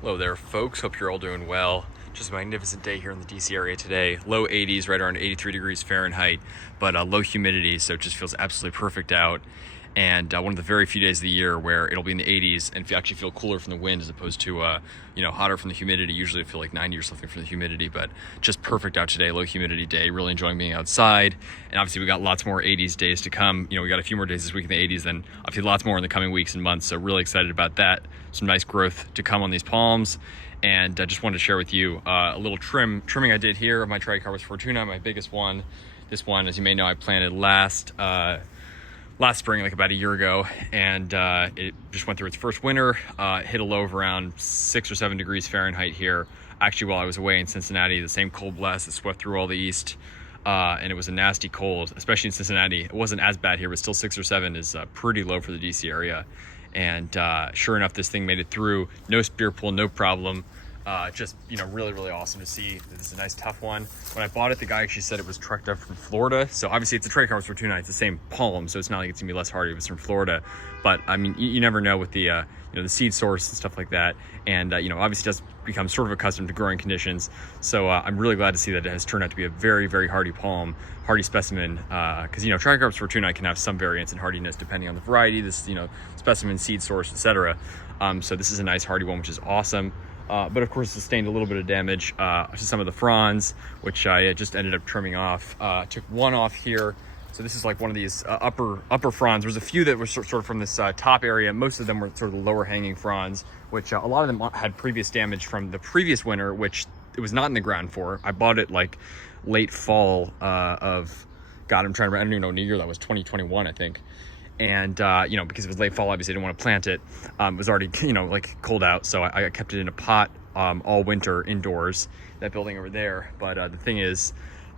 Hello there, folks. Hope you're all doing well. Just a magnificent day here in the DC area today. Low 80s, right around 83 degrees Fahrenheit, but low humidity, so it just feels absolutely perfect out. And one of the very few days of the year where it'll be in the 80s and actually feel cooler from the wind as opposed to hotter from the humidity. Usually I feel like 90 or something from the humidity, but just perfect out today. Low humidity day. Really enjoying being outside. And obviously we got lots more 80s days to come. We got a few more days this week in the 80s, then obviously lots more in the coming weeks and months. So really excited about that. Some nice growth to come on these palms. And I just wanted to share with you a little trimming I did here of my Trachycarpus fortunei, my biggest one. This one, as you may know, I planted last spring, like about a year ago, and it just went through its first winter. Hit a low of around 6 or 7 degrees Fahrenheit here. Actually, while I was away in Cincinnati, the same cold blast that swept through all the east, and it was a nasty cold, especially in Cincinnati. It wasn't as bad here, but still 6 or 7 is pretty low for the DC area. And sure enough, this thing made it through. No spear pull, no problem. Just, really, really awesome to see. This is a nice, tough one. When I bought it, the guy actually said it was trucked up from Florida. So obviously it's a Trachycarpus fortunei. It's the same palm, so it's not like it's gonna be less hardy if it's from Florida. But I mean, you never know with the, the seed source and stuff like that. And, obviously it does become sort of accustomed to growing conditions. So I'm really glad to see that it has turned out to be a very, very hardy palm, hardy specimen. Because, Trachycarpus fortunei can have some variance in hardiness depending on the variety, this, specimen, seed source, etc. So this is a nice hardy one, which is awesome. But of course sustained a little bit of damage to some of the fronds, which I just ended up trimming off. Took one off here. So this is like one of these upper fronds. There's a few that were sort of from this top area. Most of them were sort of the lower hanging fronds, which a lot of them had previous damage from the previous winter, which it was not in the ground for. I bought it like late fall of, God, I don't even know what year that was, 2021, I think. And because it was late fall, obviously I didn't want to plant it. It was already like cold out, so I kept it in a pot all winter indoors, that building over there. But the thing is,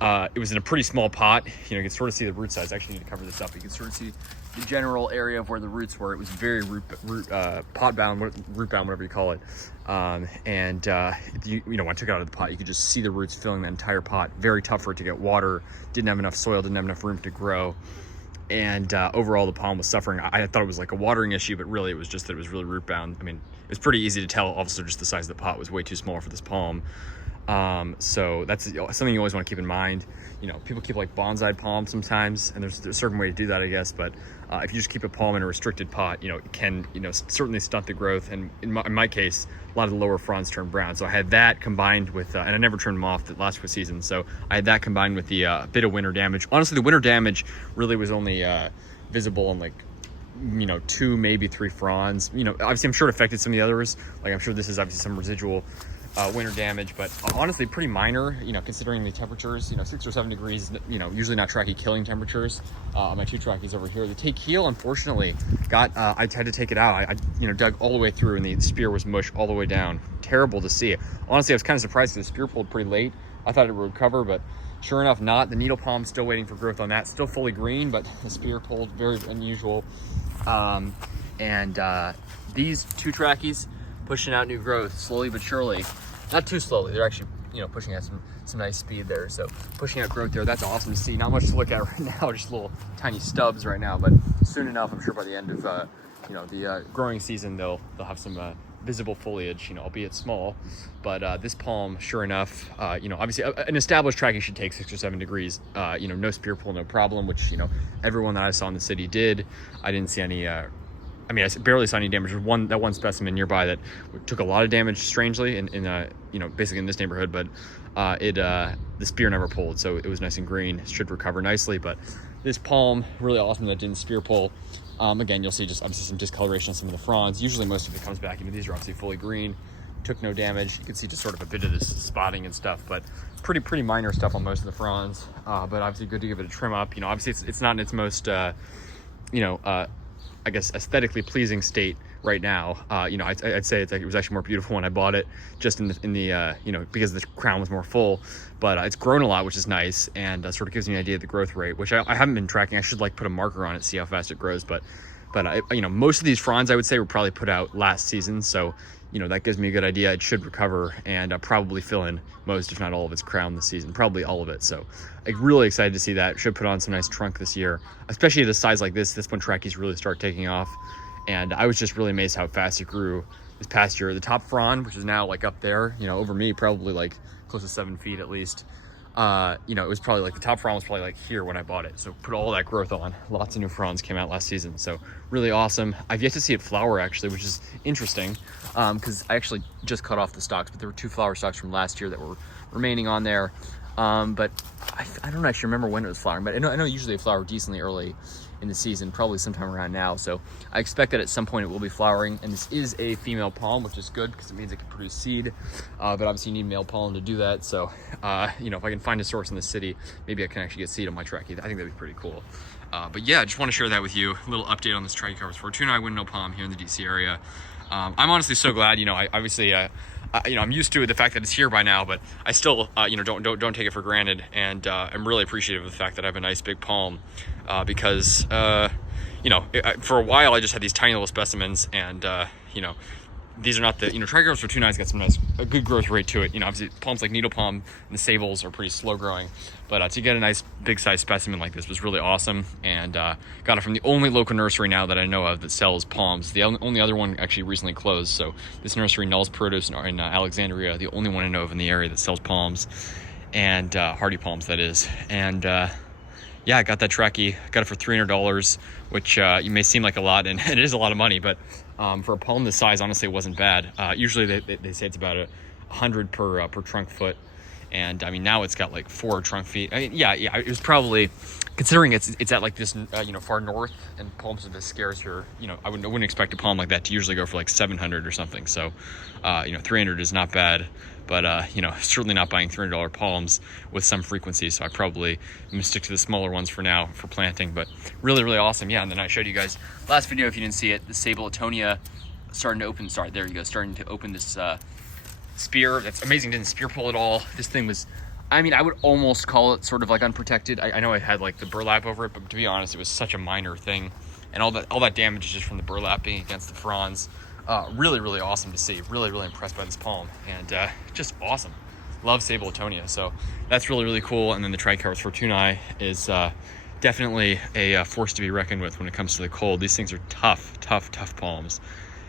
it was in a pretty small pot. You can sort of see the root size. I actually need to cover this up. You can sort of see the general area of where the roots were. It was very pot bound, root bound, whatever you call it. When I took it out of the pot, you could just see the roots filling the entire pot. Very tough for it to get water. Didn't have enough soil. Didn't have enough room to grow. And overall the palm was suffering. I thought it was like a watering issue, but really it was just that it was really root bound. I mean, it was pretty easy to tell. Also, just the size of the pot was way too small for this palm. So that's something you always want to keep in mind. People keep like bonsai palms sometimes, and there's a certain way to do that, I guess. But if you just keep a palm in a restricted pot, it can, certainly stunt the growth. And in my case, a lot of the lower fronds turn brown. So I had that combined with, and I never trimmed them off the last season. So I had that combined with the bit of winter damage. Honestly, the winter damage really was only visible on like 2, maybe 3 fronds. Obviously I'm sure it affected some of the others. Like I'm sure this is obviously some residual winter damage, but honestly pretty minor, considering the temperatures. 6 or 7 degrees, usually not trachy killing temperatures. On my 2 trachyes over here, the take heel, unfortunately, I had to take it out. I dug all the way through, and the spear was mush all the way down. Terrible to see. Honestly, I was kind of surprised because the spear pulled pretty late. I thought it would recover, but sure enough, not. The needle palm still waiting for growth on that. Still fully green, but the spear pulled, very unusual. These 2 trachyes pushing out new growth slowly but surely. Not too slowly. They're actually, pushing at some nice speed there. So pushing out growth there, that's awesome to see. Not much to look at right now, just little tiny stubs right now. But soon enough, I'm sure by the end of the growing season, they'll have some visible foliage, albeit small. But this palm, sure enough, obviously an established trachy should take 6 or 7 degrees. No spear pull, no problem, which everyone that I saw in the city did. I didn't see any. I barely saw any damage. There's one specimen nearby that took a lot of damage, strangely, in basically in this neighborhood, but the spear never pulled, so it was nice and green. It should recover nicely. But this palm, really awesome that didn't spear pull. Again, you'll see just obviously some discoloration on some of the fronds. Usually most of it comes back. These are obviously fully green. Took no damage. You can see just sort of a bit of this spotting and stuff, but pretty minor stuff on most of the fronds. But obviously good to give it a trim up. Obviously it's not in its most I guess aesthetically pleasing state right now. I'd say it was actually more beautiful when I bought it, just in the because the crown was more full. But it's grown a lot, which is nice, and sort of gives me an idea of the growth rate, which I haven't been tracking. I should put a marker on it, see how fast it grows. But most of these fronds I would say were probably put out last season, so that gives me a good idea. It should recover and probably fill in most, if not all, of its crown this season, probably all of it. So I'm really excited to see that. Should put on some nice trunk this year, especially at a size like this. This one trachy's really start taking off, and I was just really amazed how fast it grew this past year. The top frond, which is now like up there, you know, over me, probably like close to 7 feet at least. You know, it was probably like the top frond was probably like here when I bought it. So put all that growth on. Lots of new fronds came out last season. So really awesome. I've yet to see it flower actually, which is interesting because I actually just cut off the stalks, but there were 2 flower stalks from last year that were remaining on there. But I don't actually remember when it was flowering, but I know usually they flower decently early in the season, probably sometime around now. So I expect that at some point it will be flowering, and this is a female palm, which is good because it means it can produce seed, but obviously you need male pollen to do that. So you know, if I can find a source in the city, maybe I can actually get seed on my Trachy. I think that'd be pretty cool. But yeah, I just want to share that with you. A little update on this Trachycarpus fortunei windmill palm here in the DC area. I'm honestly so glad. You know, I obviously you know, I'm used to the fact that it's here by now, but I still you know, don't take it for granted, and I'm really appreciative of the fact that I have a nice big palm, because you know, for a while I just had these tiny little specimens, and you know, these are not the, you know, Trachycarpus fortunei's got some a good growth rate to it. You know, obviously palms like needle palm and the sables are pretty slow growing, but to get a nice big size specimen like this was really awesome. And got it from the only local nursery now that I know of that sells palms. The only other one actually recently closed. So this nursery, Null's Produce in Alexandria, the only one I know of in the area that sells palms, and hardy palms, that is. And yeah, I got that Trachy, got it for $300, which you may seem like a lot, and it is a lot of money, but for a palm this size, honestly, it wasn't bad. Usually they say it's about 100 per trunk foot, and I mean, now it's got like 4 trunk feet. I mean, yeah, it was probably, considering it's at like this, you know, far north, and palms are this scarce here, you know, I wouldn't expect a palm like that to usually go for like 700 or something. So, you know, 300 is not bad. But, you know, certainly not buying $300 palms with some frequency. So I probably am going to stick to the smaller ones for now for planting. But really, really awesome. Yeah, and then I showed you guys last video, if you didn't see it, the Sable Atonia starting to open. Sorry, there you go. Starting to open this spear. That's amazing. Didn't spear pull at all. This thing was, I mean, I would almost call it sort of like unprotected. I know I had like the burlap over it, but to be honest, it was such a minor thing. And all that damage is just from the burlap being against the fronds. Really, really awesome to see. Really, really impressed by this palm, and just awesome. Love Sable Atonia, so that's really, really cool. And then the Trachycarpus fortunei is definitely a force to be reckoned with when it comes to the cold. These things are tough palms,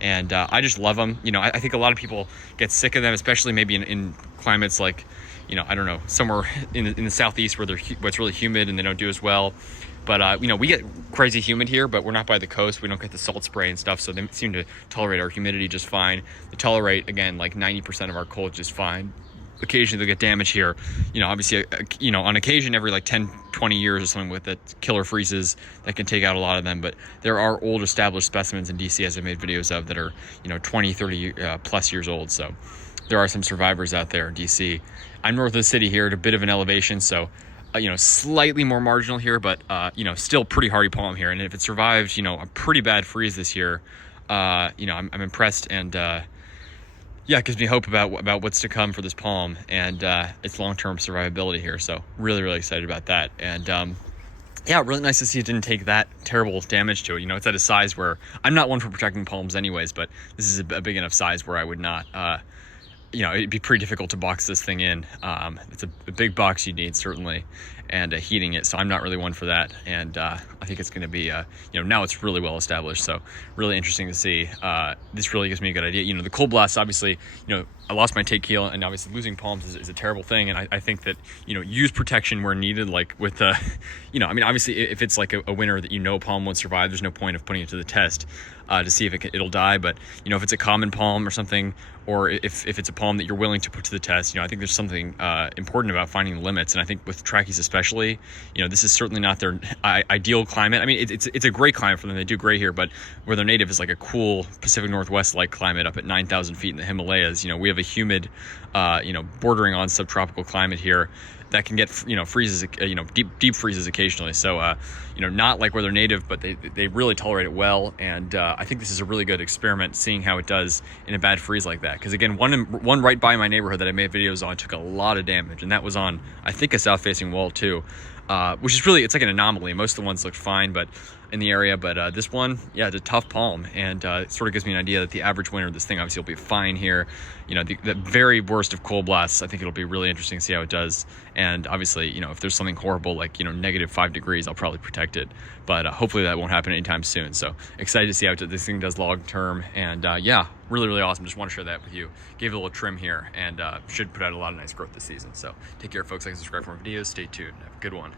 and I just love them. You know, I think a lot of people get sick of them, especially maybe in climates like, you know, I don't know, somewhere in the southeast where it's really humid and they don't do as well. But, you know, we get crazy humid here, but we're not by the coast. We don't get the salt spray and stuff, so they seem to tolerate our humidity just fine. They tolerate, again, like 90% of our cold just fine. Occasionally they'll get damage here. You know, obviously, you know, on occasion every like 10, 20 years or something with the killer freezes that can take out a lot of them. But there are old established specimens in DC, as I made videos of, that are, you know, 20, 30 plus years old. So there are some survivors out there in DC. I'm north of the city here at a bit of an elevation, so you know, slightly more marginal here, but you know, still pretty hardy palm here. And if it survived, you know, a pretty bad freeze this year, you know, I'm impressed, and yeah, it gives me hope about what's to come for this palm and its long-term survivability here. So really, really excited about that. And yeah, really nice to see it didn't take that terrible damage to it. You know, it's at a size where I'm not one for protecting palms anyways, but this is a big enough size where I would not, you know, it'd be pretty difficult to box this thing in. It's a big box you need, certainly, and heating it, so I'm not really one for that. And I think it's going to be, you know, now it's really well established, so really interesting to see. This really gives me a good idea. You know, the cold blasts, obviously, you know, I lost my take keel, and obviously losing palms is a terrible thing. And I think that, you know, use protection where needed, like with the, you know, I mean, obviously if it's like a winter that, you know, palm won't survive, there's no point of putting it to the test to see if it'll die. But, you know, if it's a common palm or something, or if it's a palm that you're willing to put to the test, you know, I think there's something important about finding the limits. And I think with Trachys especially, you know, this is certainly not their ideal climate. I mean, it's a great climate for them. They do great here, but where they're native is like a cool Pacific Northwest-like climate up at 9,000 feet in the Himalayas. You know, we have a humid, you know, bordering on subtropical climate here that can get, you know, freezes, you know, deep freezes occasionally. So, you know, not like where they're native, but they really tolerate it well. And I think this is a really good experiment, seeing how it does in a bad freeze like that. Because again, one right by my neighborhood that I made videos on took a lot of damage, and that was on, I think, a south-facing wall too, which is really, it's like an anomaly. Most of the ones looked fine, but in the area, but this one, yeah, it's a tough palm, and it sort of gives me an idea that the average winter, this thing obviously will be fine here. You know, the very worst of cold blasts, I think it'll be really interesting to see how it does. And obviously, you know, if there's something horrible like, you know, -5 degrees, I'll probably protect it, but hopefully that won't happen anytime soon. So excited to see how this thing does long term. And yeah, really, really awesome. Just want to share that with you. Gave it a little trim here, and should put out a lot of nice growth this season. So take care, folks. Like and subscribe for more videos. Stay tuned. Have a good one.